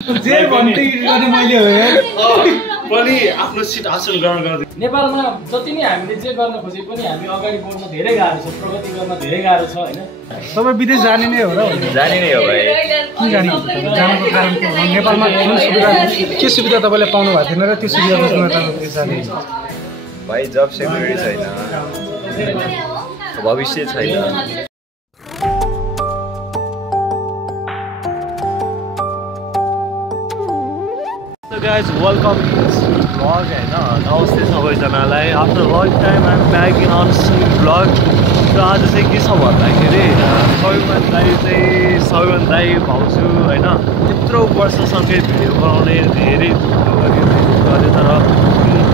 जे भन्दै गर्ने मैले हो पनि आफ्नो सिट हासिल गर्न गर्दै नेपालमा जति नै हामीले जे गर्न खोजे पनि हामी अगाडि बढ्न धेरै गाह्रो छ, प्रगति गर्न धेरै गाह्रो छ हैन। तपाईँ विदेश जाने नै हो र? जाने नै हो भाइ। किन जाने? जानुको कारण के हो? नेपालमा कुन सुविधा के सुविधा तपाईँले पाउनु भएको थिएन र त्यो सुविधा खोज्न तपाईँ जाने? भाइ जब सेक्युरिटी छैन, भविष्य छैन। guys, welcome to this vlog हैन। नमस्ते सबैजनालाई। After long time I am back in an swim vlog. र आज चाहिँ के छ भन्दाखेरि सौमन दाई भाउजू हैन यत्रो वर्षसँगै भिडियो बनाउने धेरै गरे तर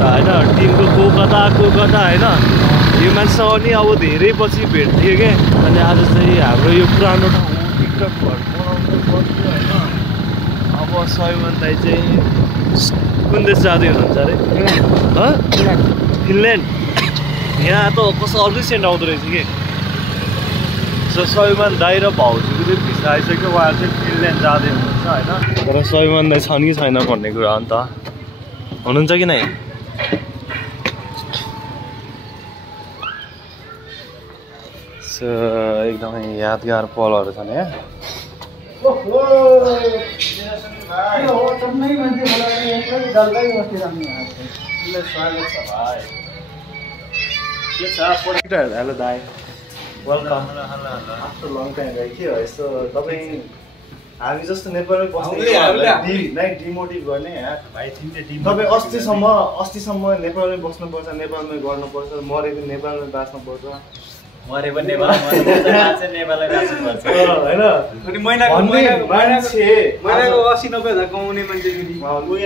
हैन टिमको को कता हैन यो मान्छेसँग नि अब धेरै पछि भेट्थ्यो के। अनि आज चाहिँ हाम्रो यो पुरानो ठाउँ टिकटक घर बनाउनु पर्छ हैन। अब सौमन दाई चाहिँ कुन देश जाँदै हुनुहुन्छ अरे? फिनल्यान्ड। यहाँ त कस्तो अर्कै सेन्ट आउँदो रहेछ कि। सो सौमन दाई र भाउजूको चाहिँ भिसा आइसक्यो, उहाँ चाहिँ फिनल्यान्ड जाँदै हुनुहुन्छ होइन। तर सौमन दाई छन् कि छैन भन्ने कुरा अन्त हुनुहुन्छ कि नै। सो एकदमै यादगार पलहरू छन् यहाँ। हेलो दाई, वेलकम। आफ्टर लङ टाइम भाइ के हो यस्तो तपाईँ हामी जस्तो नेपालमै बस्ने डिमोटिभ गर्ने तपाईँ अस्तिसम्म नेपालमै बस्नुपर्छ, नेपालमै गर्नुपर्छ, मरेको नेपालमै बाँच्नुपर्छ, मरे पनि नेपाललाई राख्नुपर्छ होइन। अनि महिनाको 80-90 कमाउने मान्छे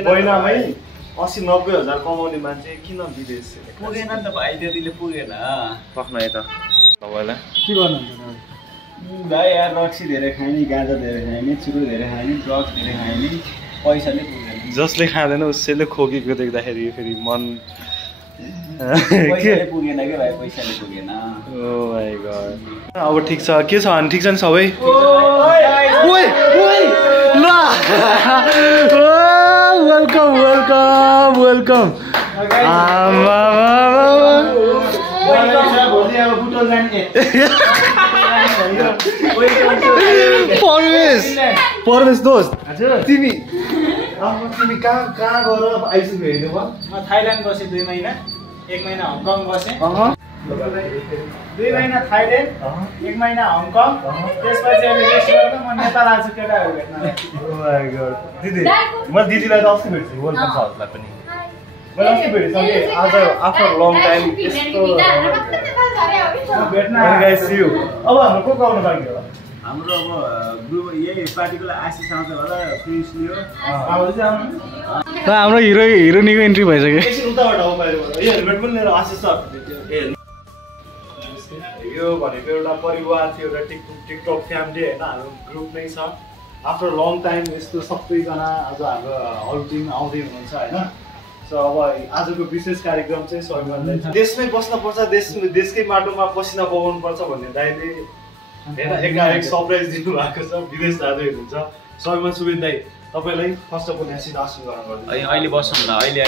महिनामै 80-90 कमाउने मान्छे किन विदेश पुगेन नि त भाइ, त्यतिले पुगेन। पक्न यता तपाईँलाई के गर्नुहुन्छ भाइ यार रक्सी धेरै खायो नि, गाँजा धेरै खायो नि, चुरो धेरै खायो नि, ड्रग्स धेरै खायो नि, पैसाले पुगेन। जसले खाँदैन उसैले खोकेको देख्दाखेरि फेरि मन पैसाले पुगेन के भाइ, पैसाले पुगेन। Oh my God. अब ठिक छ, के छ अनि ठिक छ नि सबै? वेलकम परवेश दोस्त, तिमी कहाँ गएर आइसक्यो हेर्नु भयो? म थाइल्यान्ड बसेँ 2 महिना, 1 महिना हङकङ बसेँ। 2 महिना थाइल्यान्ड, 1 महिना हङकङ, त्यसपछि अब रेस्ट गरेर म नेपाल आएको छु केटाहरू भेट्नलाई। दिदी मैले दिदीलाई त अस्ति भेट्छु, वेलकम छ हजुरलाई पनि। मैले अस्ति भेटिसकेँ आज आफ्टर लङ टाइम यस्तो भेट्न गाइस यु। अब हाम्रो को आउनु बाँकी होला? हाम्रो अब ग्रुप यही पार्टीको लागि आशिष आउँछ होला, प्रिन्स लियो। हाम्रो हिरोनीको इन्ट्री भइसक्यो। एकछिन उताबाट आऊ बाहिरबाट। यो हेलमेट पनि लिएर आशिष सर। यो भनेको एउटा परिवार थियो, एउटा टिकटक फ्यामिली होइन, हाम्रो ग्रुप नै छ। आफ्टर लङ टाइम यस्तो सबैजना आज हाम्रो हल टिम आउँदै हुनुहुन्छ होइन। सो अब आजको विशेष कार्यक्रम चाहिँ सौमनलाई देशमै बस्नुपर्छ, देशकै माटोमा पसिना बगाउनुपर्छ भन्ने दाइले होइन एकाएक सरप्राइज दिनुभएको छ। विदेश जाँदै हुनुहुन्छ सौमन सुवेद दाई, तपाईँलाई फर्स्ट अफ अल यहाँ सिधा आसन गर्न गर्छु। अहिले बस्नु न, अहिले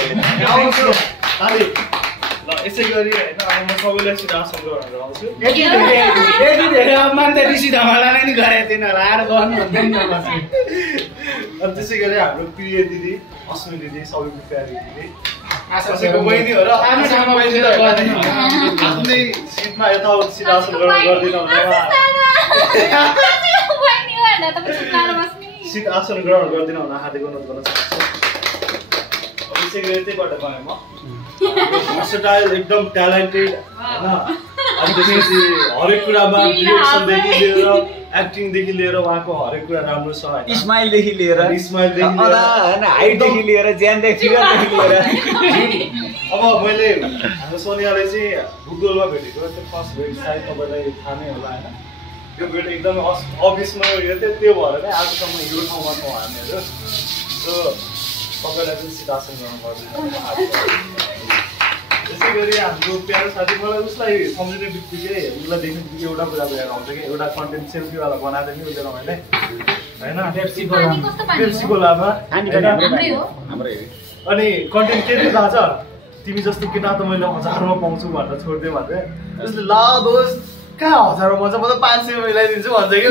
ल यसै गरी होइन अब म सबैलाई सिधा आसन गरेर आउँछु। यति धेरै अपमान त ऋषि धमालाले नि गरे तिनीहरू आएर गर्नु भन्दैन नि बस्नु। अनि त्यसै गरी हाम्रो प्रिय दिदी अस्मी दिदी, सबैको प्यारी दिदी, कसैको बहिनी हो र आफ्नै सिटमा यताउति सिधा आसन गर्दिन सिट आसन ग्रहण गर्दिन हुन हार्दिक अनुरोध गर्न चाहन्छु। त्यसै गरी त्यहीबाट गएँ म भर्सेटाइल, एकदम ट्यालेन्टेड होइन। अनि त्यसपछि हरेक कुरामा डिरेक्सनदेखि लिएर एक्टिङदेखि लिएर उहाँको हरेक कुरा राम्रो छ होइन। स्माइलदेखि लिएर हाइटदेखि लिएर ज्यानदेखि लिएर। अब मैले हाम्रो सोनियालाई चाहिँ भुटबलमा भेटेको त्यो फर्स्ट भेट सायद तपाईँलाई थाहा नै होला होइन। त्यो भेट एकदमै अफिसमा उयो थियो, त्यो भएर नै आजसम्म यो ठाउँमा छौँ हामीहरू। सो तपाईँलाई चाहिँ सिधासन गर्नु पर्दैन। त्यसै गरी हाम्रो प्यारो साथी मलाई उसलाई सम्झिने बित्तिकै उसलाई देख्ने बित्तिकै एउटा कुरा भएर आउँछ कि एउटा कन्टेन्ट सेल्फीवाला बनाएको थिएँ नि उसले मैले। होइन पेप्सी पेप्सी कोलामा अनि कन्टेन्ट के थाहा छ तिमी जस्तो केटा त मैले 1000मा पाउँछु भनेर छोडिदियो भने त्यसले ल दोस्त कहाँ 1000मा पाउँछ म त 500 मिलाइदिन्छु भन्छ कि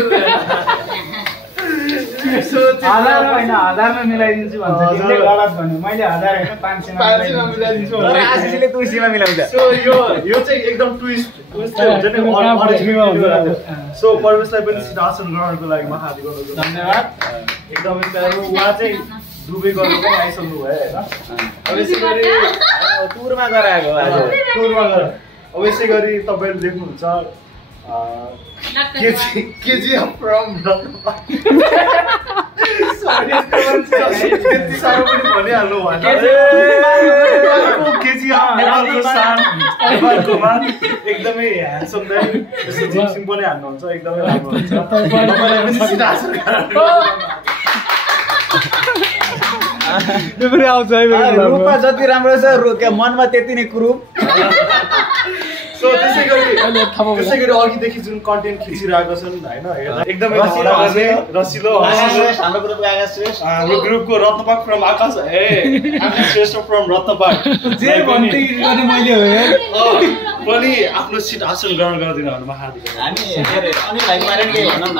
1000मा मिलाइदिन्छु भन्छ तिमीले गलत भन्नु मैले 1000 हैन 500 मा मिलाइदिन्छु तर आशिषले तुसीमा मिलाउँछ सो यो चाहिँ एकदम ट्विस्ट हुन्छ नि सो परमेशलाई पनि सिधासन गर्नको लागि म हार्दिक धन्यवाद एकदमै प्यारो उहाँ चाहिँ दुबई गर्नु पनि आइसक्नु भयो हैन अब यसै गरी टुरमा गराएको आज टुरमा गएर अब यसै गरी तपाईहरु देख्नुहुन्छ केजीएफ फ्रम सरी त्यति साह्रो पनि भनिहाल्नु भएन केजीएफ नेपालको सान नेपालको मान एकदमै ह्यान्डसम दाइ यसो जिम्सिङ पनि हान्नुहुन्छ एकदमै राम्रो हुन्छ तपाईलाई पनि सिधासन आउँछ रूपमा जति राम्रो छ मनमा त्यति नै कुरूप सो त्यसै गरी अघिदेखि जुन कन्टेन्ट खिचिरहेको छन् होइन एकदमै रसिलो हाम्रो ग्रुपको आकाश श्रेष्ठ हाम्रो ग्रुपको रत्नपाक फ्रम आकाश आकाश श्रेष्ठ फ्रम रत्नपाक जे भन्दै गर्ने मैले हो पनि आफ्नो सिट हासिल ग्रहण गरिदिनु भनेर म हार्दिक हामी अनि भाइ मारेन के भनौँ न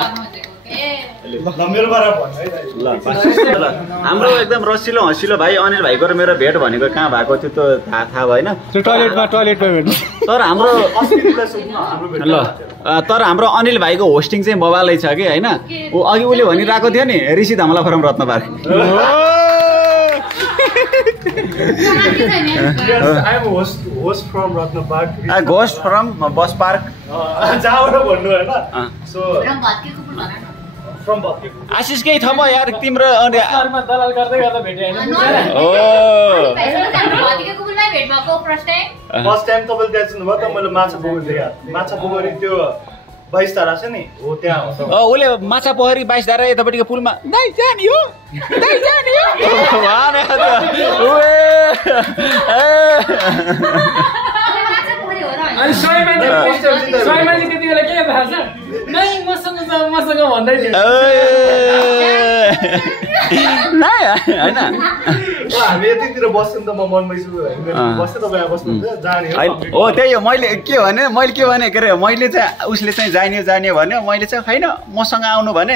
मेरो बारे भन्नु है ल हाम्रो एकदम रसिलो हँसिलो भाइ अनिल भाइको र मेरो भेट भनेको कहाँ भएको थियो त्यो थाहा भएन त्यो टोयलेटमा भेट्नु तर हाम्रो ल तर हाम्रो अनिल भाइको होस्टिङ चाहिँ बबालै छ कि होइन अघि उसले भनिरहेको थियो नि Rishi Dhamala from Ratnapark host from Ratnapark ghost from bus park जहाँबाट भन्नु होइन सो आशिष केही थप यार तिम्रो दलाल गर्दै गर्दा भेटे हैन फर्स्ट टाइम तपाईले त्यहाँ चिन्नुभयो त मैले माछा पोखरी देखाएँ माछा पोखरी त्यो 22 धारा छ नि हो त्यहाँ हो उसले माछा पोखरी 22 धारा यतापट्टिको पुलमा दाइ जानी हो अनि सय मान्छे त्यति बेला के थाहा छ नै मसँग भन्दै थियो होइन हामी यतितिर बस्छौँ त म मनमै छु बस्दै तपाईँ बस्नुहुन्छ जाने हो त्यही हो मैले के भने के अरे मैले चाहिँ उसले चाहिँ जाने भन्यो मैले चाहिँ होइन मसँग आउनु भने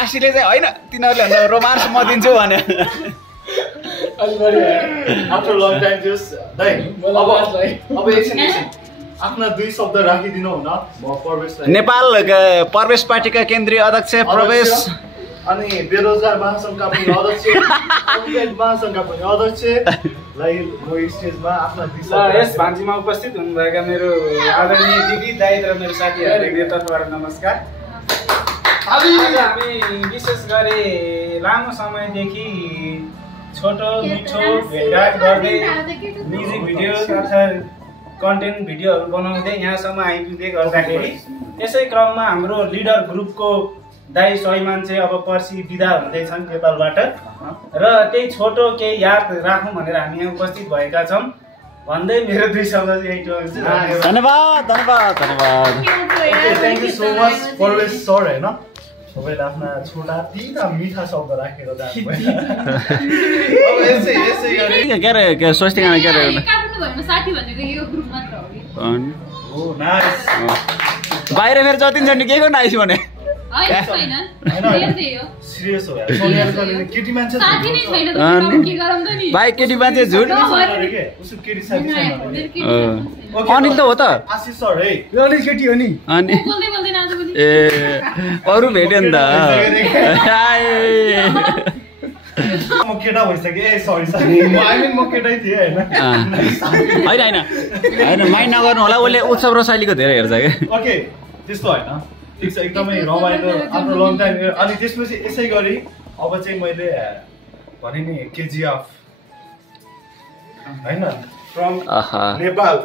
आशीले चाहिँ होइन तिनीहरूले भन्दा रोमान्स म दिन्छु भने आफ्टर लङ टाइम जस दाइ अब एकछिन आफ्ना 2 शब्द राखिदिनु हुन म प्रवेशलाई नेपाल प्रवेश पार्टीका केन्द्रीय अध्यक्ष प्रवेश अनि बेरोजगार महासङ्घका पनि अध्यक्ष महासङ्घका पनि अध्यक्षलाई म स्टेजमा आफ्ना 2 शब्द यस भान्जीमा उपस्थित हुनुभएका मेरो आदरणीय दिदी दाइ र मेरो साथीहरुको तर्फबाट नमस्कार आज हामी विशेष गरी लामो समयदेखि छोटो मिठो भेटघाट गर्दै म्युजिक भिडियो तथा कन्टेन्ट भिडियोहरू बनाउँदै यहाँसम्म आइपुग्दै गर्दाखेरि यसै क्रममा हाम्रो लिडर ग्रुपको दाइ सयमान चाहिँ अब पर्सि बिदा हुँदैछन् नेपालबाट र त्यही छोटो केही याद राखौँ भनेर हामी यहाँ उपस्थित भएका छौँ भन्दै मेरो 2 शब्द चाहिँ यही टोक्छु धन्यवाद thank you so much Parvesh sir हैन सबैले आफ्ना छोटा तीता मिठा शब्द राखेर जानुभयो अब यसै गरी के अरे स्वस्तिक के अरे साथी भनेको यो ग्रुप मात्र हो ओ नाइस बाहिर फेरि जति जति के गर्न आइस भने सिरियस हो यार सोनियाले केटी मान्छे साथी नै छैन त के गरौँ त नि भाइ केटी मान्छे झुट उसको केटी साथी छैन अनिल त हो त आशिष सर है यो अलिक केटी हो नि अनि बोल्दै बोल्दैन आज पनि ए अरु भेट्यो नि त म केटा भइसके ए सरी म केटै थिएँ होइन माइन्ड नगर्नु होला उसले उत्सव रसाइलीको धेरै हेर्छ क्या ओके त्यस्तो होइन ठिक छ एकदमै रमाइलो आफ्नो लङ टाइम अनि त्यसपछि यसै गरी अब चाहिँ मैले भने नि केजिएफ होइन फ्रम नेपाल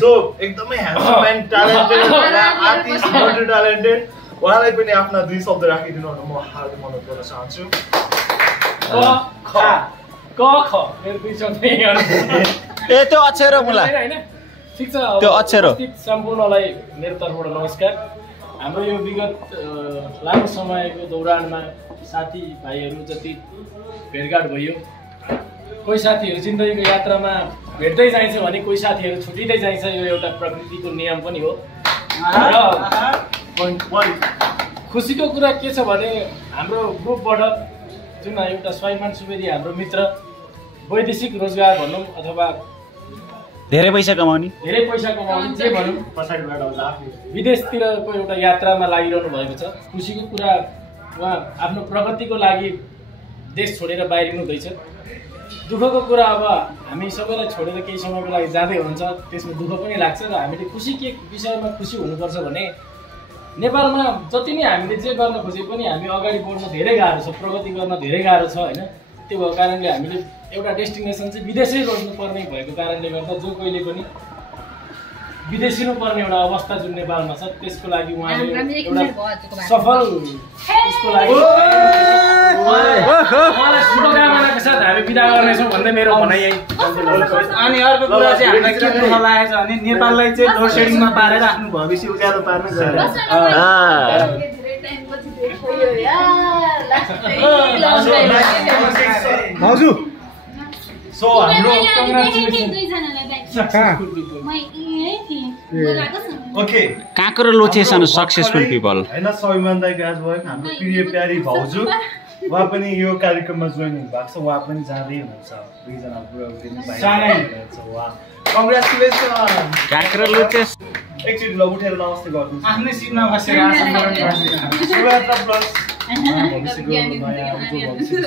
सो एकदमै handsome and talented artist multi talented उहाँलाई पनि आफ्ना 2 शब्द राखिदिनु म हार्दिक अनुरोध गर्न चाहन्छु क ख मेरो 2 शब्द ए त्यो अक्षर मुला ठिक छ त्यो अक्षर हो। सम्पूर्णलाई मेरो तर्फबाट नमस्कार। हाम्रो यो विगत लामो समयको दौरानमा साथीभाइहरू जति भेटघाट भयो, कोही साथीहरू जिन्दगीको यात्रामा भेट्दै जान्छ भने कोही साथीहरू छुटिँदै जान्छ, यो एउटा प्रकृतिको नियम पनि हो। र खुसीको कुरा के छ भने हाम्रो ग्रुपबाट जुन एउटा स्वाभिमान सुवेदी हाम्रो मित्र वैदेशिक रोजगार भनौँ अथवा धेरै पैसा कमाउने जे भनौँ पछाडिबाट विदेशतिरको एउटा यात्रामा लागिरहनु भएको छ। खुसीको कुरा उहाँ आफ्नो प्रगतिको लागि देश छोडेर बाहिरिनु हुँदैछ। दुःखको कुरा अब हामी सबैलाई छोडेर केही समयको लागि जाँदै हुन्छ, त्यसमा दुःख पनि लाग्छ। र हामीले खुसी के विषयमा खुसी हुनुपर्छ भने नेपालमा जति नै हामीले जे गर्न खोजे पनि हामी अगाडि बढ्न धेरै गाह्रो छ, प्रगति गर्न धेरै गाह्रो छ होइन। त्यो भएको कारणले हामीले एउटा डेस्टिनेसन चाहिँ विदेशै रोज्नुपर्ने भएको कारणले गर्दा जो कहिले पनि विदेशिनु पर्ने एउटा अवस्था जुन नेपालमा छ त्यसको लागि उहाँले एउटा सफल त्यसको लागि उहाँलाई शुभकामनाका साथ हामी बिदा गर्नेछौँ भन्दै मेरो भनाइ यही। अनि अर्को कुरा चाहिँ हामीलाई के दुःख लागेको छ भने नेपाललाई चाहिँ लोड सेडिङमा पारेर आफ्नो भविष्य उज्यालो पार्न भाउजू सो हाम्रो ओके काँक्रो लोचेसन सक्सेसफुल पिपल हैन। स्वाभिमान दाइको आज भयो हाम्रो प्रिय प्यारी भाउजू, उहाँ पनि यो कार्यक्रममा जोइन हुनुभएको छ। उहाँ पनि जाँदै हुनुहुन्छ, दुईजना उहाँ कङ्ग्रेचुलेसन। काँक्रो लोचेस एकचोटि ल उठेर नमस्ते गर्नु आफ्नै सिटमा बसेर शुभयात्रा प्लस भविष्यको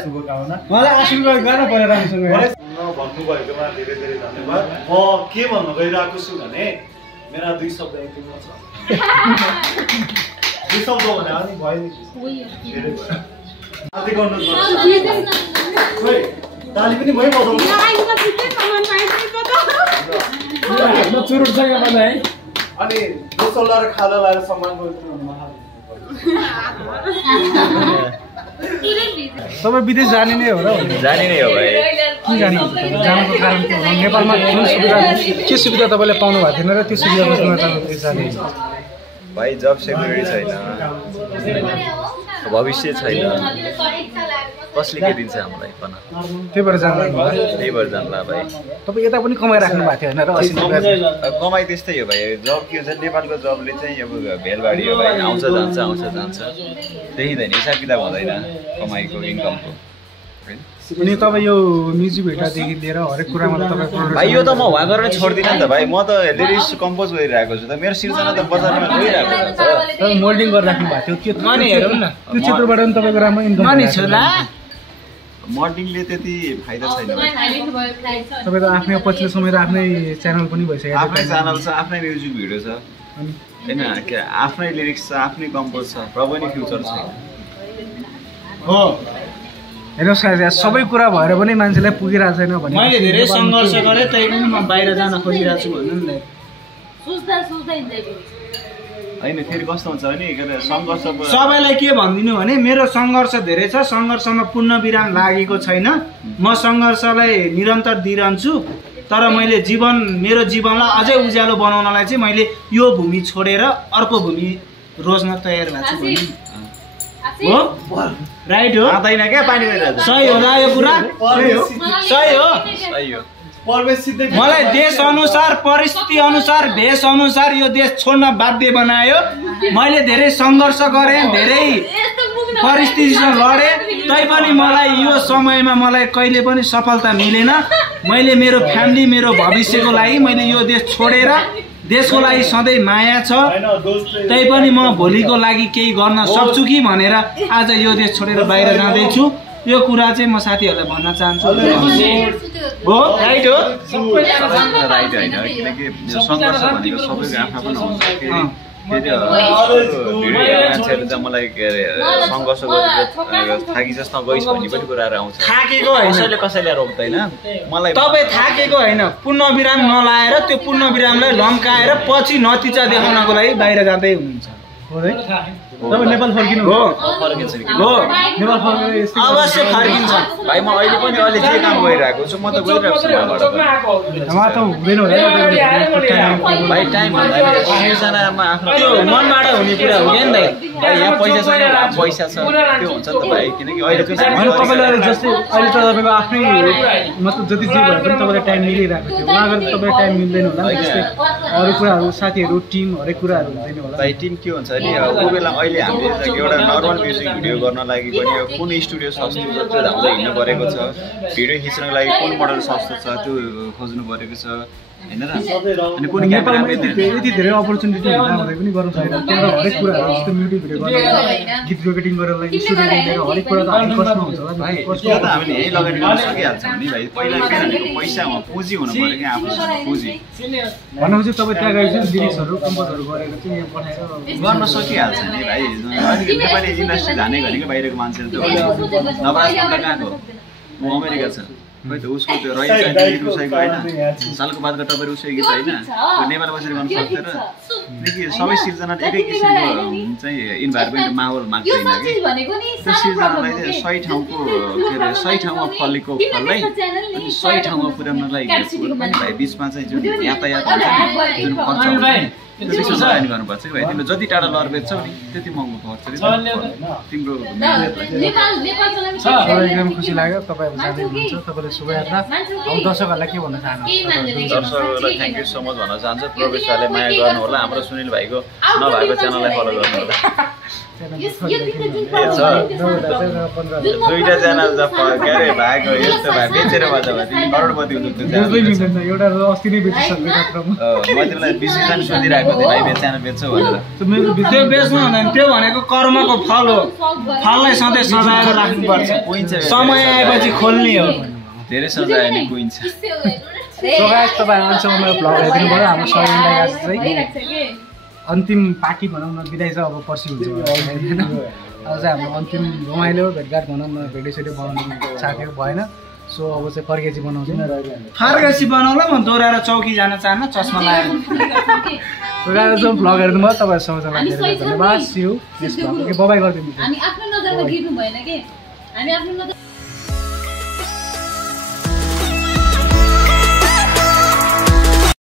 शुभकामना। मलाई आशीर्वाद गर्न पर्यो राम्रोसँग। भन्नुभएकोमा धेरै धेरै धन्यवाद। म के भन्न गइरहेको छु भने मेरा दुई शब्द यतिमा छ। दुई शब्द भने अनि भयो नि धेरै भयो। आदि गर्नु खोइ ताली पनि मै बजाउँछु। म चुरुट छ यहाँ मलाई है। अनि दोस्रो लाएर खाजा लाएर सम्मान गर्नु तपाईँ विदेश जाने नै हो र? जाने नै हो भाइ। के जानुको कारण के हो? नेपालमा के सुविधा तपाईँले पाउनु भएको थिएन र त्यो सुविधा बस्न तपाईँ विदेश जाने? भाइ जब सेक्युरिटी छैन, भविष्य छैन, कसले के दिन्छ हामीलाई भन? त्यही भएर जानु त्यही भएर जान्ला भाइ। तपाईँ यता पनि कमाइराख्नु भएको थियो होइन र? कमाइ त्यस्तै हो भाइ। जब के हुन्छ नेपालको जबले चाहिँ अब भेलबाडी हो भाइ, आउँछ जान्छ देखिँदैन, हिसाब किताब हुँदैन कमाइको इन्कमको। अनि तपाईँ यो म्युजिक भिडियोदेखि लिएर हरेक कुरामा त तपाईँ भाइ यो त म वहाँ गरेर छोड्दिनँ नि त भाइ। म त लिरिक्स कम्पोज गरिरहेको छु त, मेरो सिर्जना त बजारमा गइरहेको छ। तपाईँ मोल्डिङ गरिराख्नु भएको थियो, त्यो हेरौँ न, त्यो चित्रबाट पनि तपाईँको राम्रो इन्कम मोल्डिङले त्यति फाइदा छैन। तपाईँको आफ्नै पछिल्लो समय त आफ्नै च्यानल पनि भइसक्यो। आफ्नै च्यानल छ, आफ्नै म्युजिक भिडियो छ होइन, आफ्नै लिरिक्स छ, आफ्नै कम्पोज छ, र पनि फ्युचर छ। हो हेर्नुहोस् सबै कुरा भएर पनि मान्छेलाई पुगिरहेको छैन भने मैले धेरै सङ्घर्ष गरेँ, तै पनि म बाहिर जान खोजिरहेको छु भन्नु नि। होइन फेरि कस्तो हुन्छ भने सङ्घर्ष सबैलाई के भनिदिनु भने मेरो सङ्घर्ष धेरै छ, सङ्घर्षमा पूर्ण विराम लागेको छैन। म सङ्घर्षलाई निरन्तर दिइरहन्छु, तर मैले मेरो जीवनलाई अझै उज्यालो बनाउनलाई चाहिँ मैले यो भूमि छोडेर अर्को भूमि रोज्न तयार भएको छु। हो राइट हो? आउँदैन क्या पानी गइरहेको छ। सही होला यो कुरा? सही हो। मलाई देश अनुसार, परिस्थिति अनुसार, भेष अनुसार यो देश छोड्न बाध्य बनायो। मैले धेरै सङ्घर्ष गरेँ, धेरै परिस्थितिसँग लडेँ, तैपनि मलाई यो समयमा मलाई कहिले पनि सफलता मिलेन। मैले मेरो फ्यामिली, मेरो भविष्यको लागि मैले यो देश छोडेर, देशको लागि सधैँ माया छ, तैपनि म भोलिको लागि केही गर्न सक्छु कि भनेर आज यो देश छोडेर बाहिर जाँदैछु। यो कुरा चाहिँ म साथीहरूलाई भन्न चाहन्छु। हो राइट हो? राइट होइन, किनकि सङ्घर्ष भनेको सबैको आफ्नो आफ्नो हुन्छ। मान्छेहरू चाहिँ मलाई के अरे सङ्घर्ष गरेर थाकी जस्तो गइस् भन्ने पनि कुराहरू आउँछ। थाकेको होइन, कसैले रोक्दैन मलाई। तपाईँ थाकेको होइन, पूर्ण विराम नलाएर त्यो पूर्ण विरामलाई लम्काएर पछि नतिजा देखाउनको लागि बाहिर जाँदै हुनुहुन्छ। नेपाल फर्किनु हो फर्किन्छ नि हो नेपाल फर्केर अवश्य फर्किन्छ भाइ म अहिले पनि अहिले जे काम गरिरहेको छु म त गइरहेको छु उहाँ त हुँदैन होला भाइ टाइम एकजनामा आफ्नो त्यो मनबाट हुने कुरा हो क्या नि भाइ यहाँ पैसा छैन पैसा छ त्यो हुन्छ नि त भाइ किनकि अहिले होइन तपाईँलाई जस्तै अहिले त तपाईँको आफ्नै मतलब जति जे भए पनि तपाईँलाई टाइम मिलिरहेको थियो उहाँको तपाईँलाई टाइम मिल्दैन होला जस्तै अरू कुराहरू साथीहरू टिम हरेक कुराहरू हुँदैन होला भाइ टिम के हुन्छ नि ऊ बेला अहिले हामीले एउटा नर्मल म्युजिक भिडियो गर्न लागि पनि कुन स्टुडियो सस्तो छ त्यो धाउँदै हिँड्नु परेको छ भिडियो खिच्नको लागि कुन मोडल सस्तो छ त्यो खोज्नु परेको छ हैन र अनि कुन नेपालमा यति धेरै अपर्च्युनिटी हुँदा पनि गर्नु छैन त्यहाँ हरेक कुराहरू जस्तो म्युजिक भिडियो गर्न गीत रेकर्डिङ गर्नलाई स्टुडियो लिएर हरेक कुरा त हामी कष्टमा हुन्छ होला भाइ त्यो त हामीले यही लगानी गर्न सकिहाल्छौँ नि भाइ पहिला के भनेको पैसामा पुँजी हुनु पऱ्यो क्या आफ्नो पुँजी भनेपछि तपाईँ त्यहाँ गएर चाहिँ लिरिक्सहरू कम्पोजहरू गरेर चाहिँ यहाँ पठाएर गर्न सकिहाल्छ नि भाइ अलिकति नेपाली इन्डस्ट्री जाने भनेको बाहिरको मान्छेले त नवराज पन्त कहाँको ऊ अमेरिका छ खै त उसको त्यो रहेछ गीत उसैको होइन सालको बादको टपरी उसै गीत होइन त्यो नेपाल बसेर गर्न सक्दैन किनकि सबै सिर्जनाले एकै किसिमको चाहिँ इन्भाइरोमेन्ट माहौल माग्छ होइन कि त्यो सिर्जनालाई चाहिँ सही ठाउँको के अरे सही ठाउँमा फलेको फललाई अनि सही ठाउँमा पुर्याउनलाई भाइ बिचमा चाहिँ जुन यातायात हुन्छ जुन खर्च हुन्छ त्यो त्यसमा लगानी गर्नुपर्छ कि भाइ तिम्रो जति टाढा लर बेच्छौ नि त्यति महँगो पर्छ कि तिम्रो एकदम खुसी लाग्यो तपाईँहरू जाँदै हुनुहुन्छ तपाईँले शुभयात्रा अब दर्शकहरूलाई के भन्न चाहनुहुन्छ दर्शकहरूलाई थ्याङ्क यू सो मच भन्न चाहन्छु प्रवेश भाइले माया गर्नु होला हाम्रो सुनिल भाइको नभएको च्यानललाई फलो गर्नु होला दुईटा च्यानल के अरे भएको यस्तो भए बेचेर भन्छ भने तिमी करोडपति हुन्छ त्यो एउटा अस्ति नै बेचिसक्यो म तिमीलाई डिसिजन सोधिरहेको थिएँ भाइ च्यानल बेच्छौ भनेर त्यो बेच्नु भन्दा त्यो भनेको कर्मको फल हो फललाई सधैँ सजाएर राख्नुपर्छ समय आएपछि खोल्ने हो धेरै सजायो नि कुइन्छ सो गाइस तपाईहरु अहिलेसम्म मेरो भ्लग हेरिदिनु भयो हाम्रो सहिन्दai गाइस चाहिँ अन्तिम पार्टी भनौँ न बिदाइ चाहिँ अब पर्सि हुन्छ हैन अब चाहिँ हाम्रो अन्तिम रमाइलो भेटघाट भनौँ न भेटेसेटे बनाउनु साथीहरू भएन सो अब चाहिँ फर्केची बनाउँछौँ फर्केची बनाउला म दोहोऱ्याएर चौकी जान चाहन्न चस्मा लगाएर सो गाइस जो भ्लग हेर्नु भयो तपाईहरु सबैजनालाई धेरै धन्यवाद सी यू नेक्स्ट भ्लग के बाइ गरिदिनु हामी आफ्नो नजरमा गिर्नु भएन के हामी आफ्नो नजर